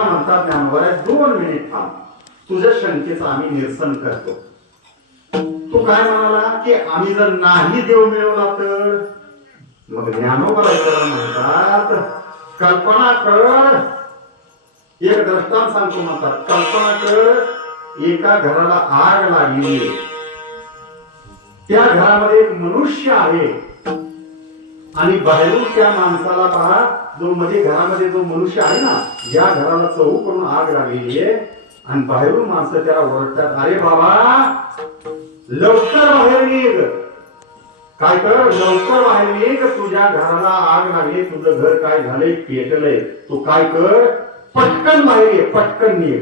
म्हणतात ज्ञानोबा 2 मिनिट थांब, तुझ्या शंकेचं आम्ही निरसन करतो. तू काय म्हणाला की आम्ही जर नाही देव मिळवला तर? मग ज्ञानोबा म्हणतात कल्पना कर, एक दृष्टांत सांगतो म्हणतात, कल्पना कर एका घराला आग लागली, त्या घरामध्ये एक मनुष्य आहे आणि बाहेरून त्या माणसाला पहा, जो मध्ये घरामध्ये जो मनुष्य आहे ना, ज्या घराला चहू करून आग लागलेली आहे आणि बाहेरून माणसं त्याला ओरडतात, अरे बाबा लवकर बाहेर निघ, काय कर लवकर बाहेर निघ, तुझ्या घराला आग लागली, तुझं घर काय झालंय पेटलंय, तू काय कर पटकन बाहेर ये, पटकन निघ.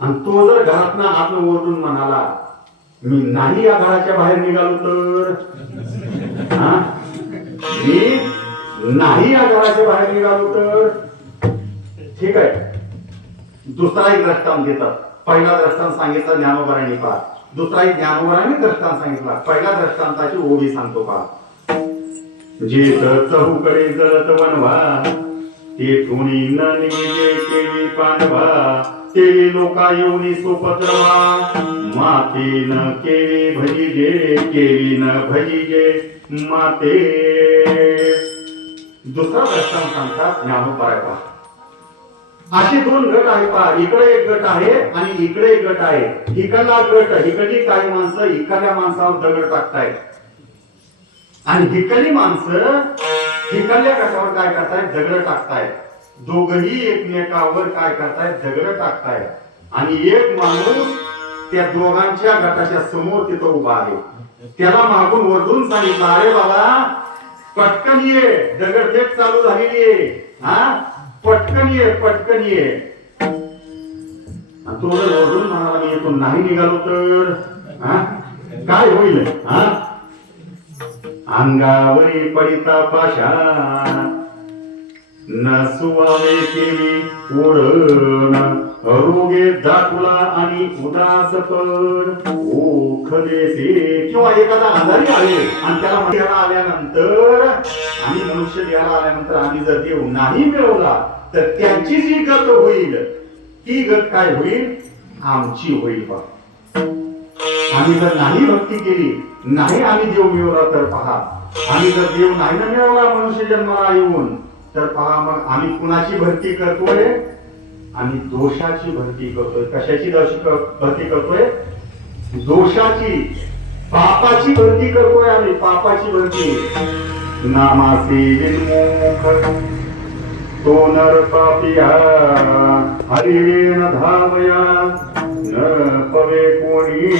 आणि तो जर घरातनं आतनं ओरडून म्हणाला मी नाही या घराच्या बाहेर निघालो तर, मी नाही या घराच्या बाहेर निघालो तर ठीक आहे. दुसरा एक दृष्टांत देतात. पहिला दृष्टांत सांगितला ज्ञानोबारांनी पहा, दुसरा एक ज्ञानोबारांनी दृष्टांत सांगितला. पहिला दृष्टांताची ओवी सांगतो पहा. जे चहूकडे जळत वनवा, ते ठोणी न निघे केली पांडवा, ते लोका येऊनी सोपद्रवा, माते न केवी भजिजे, केवी न भजिजे माते. दुसरा दृष्टांत सांगतात ज्ञानोबा. असे 2 गट आहेत पहा, इकडे एक गट आहे आणि इकडे एक गट आहे. इकडला गट, इकडली काही माणसं इकडल्या माणसावर दगड टाकतायत आणि इकडली माणसं इकडल्या गटावर काय करतायत, दगड टाकतायत. दोघही एकमेकावर काय करतायत, दगड टाकतायत. आणि एक माणूस त्या दोघांच्या गटाच्या समोर तिथं उभा आहे. त्याला मागून वरडून सांगितलं, अरे बाबा पटकन ये, दगडफेक चालू झालेली आहे, पटकन ये, पटकन ये. तो जर ओरडून म्हणाला मी येथून नाही निघालो तर काय होईल? अंगावरी पडिता पाषाण, न सुवावे केली ओढण, रोगे दाटुला आणि उदास पण ओख देसे. किंवा एखादा आजारी आहे आणि त्याला द्यायला आल्यानंतर आणि मनुष्य द्यायला आल्यानंतर आम्ही जर देव नाही मिळवला तर त्यांची जी गत होईल ती गत काय होईल, आमची होईल. आम्ही जर नाही भक्ती केली, नाही आम्ही देव मिळवला तर पहा, आम्ही जर देव नाही ना मिळवला मनुष्य जन्माला येऊन तर पहा मग आम्ही कुणाची भक्ती करतोय, आम्ही दोषाची भक्ती करतोय. कशाची भक्ती करतोय? दोषाची, पापाची भक्ती करतोय आम्ही, पापाची भक्ती. नामासी विन्मुख तो नर पापिया, हरिवेण धावया न पवे कोणी.